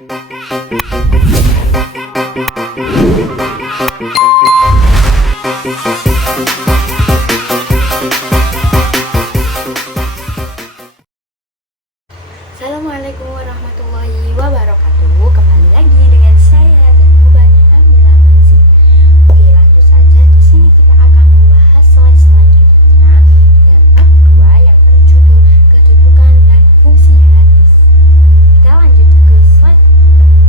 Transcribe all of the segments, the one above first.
Assalamualaikum warahmatullahi wabarakatuh. Kembali lagi dengan saya Zanuban Amila Manzi. Oke, lanjut saja. Di sini kita akan membahas slide selanjutnya dan bab 2 yang berjudul kedudukan dan fungsi hadis. Kita lanjut ke slide pertama.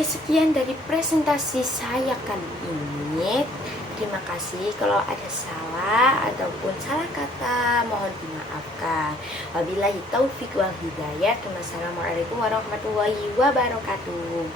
Oke, sekian dari presentasi saya kali ini. Terima kasih. Kalau ada salah ataupun salah kata, mohon dimaafkan. Wabillahi taufik wal hidayah. Wassalamualaikum warahmatullahi wabarakatuh.